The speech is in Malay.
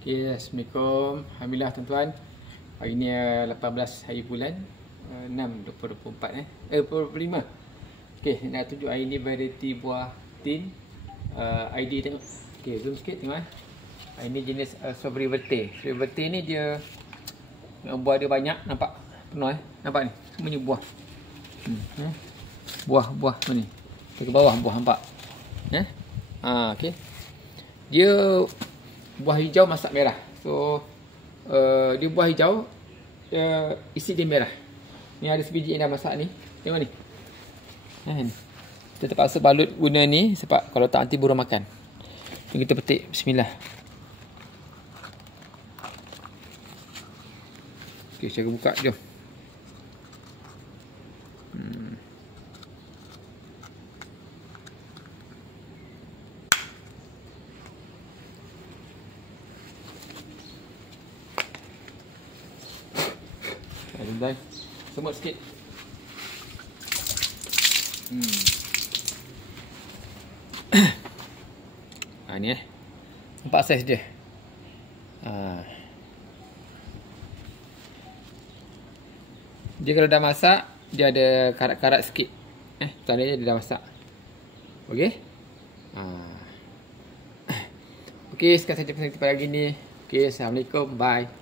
Okay, Assalamualaikum. Alhamdulillah tuan-tuan. Hari ni 18 hari bulan 6 2024 2025. Okay, nak tunjuk hari ni variety buah tin. ID tengok. Okay, zoom sikit tengok . Hari ni jenis strawberry verte. Strawberry verte ni dia buah dia banyak, nampak penuh nampak ni. Semuanya buah. Buah ni. Ke bawah buah nampak. Okay. Dia buah hijau masak merah. So dia buah hijau, isi dia merah. Ni ada sebiji yang dah masak ni. Tengok ni. Kita terpaksa balut guna ni sebab kalau tak nanti burung makan. Kita petik. Bismillah. Okay, cara buka. Jom. Dan semut sikit. Ni nampak saiz dia. Dia kalau dah masak, dia ada karat-karat sikit. Tandanya dia dah masak. Okey. Okey, sekian sahaja pesan kita pada hari ni. Okey, Assalamualaikum. Bye.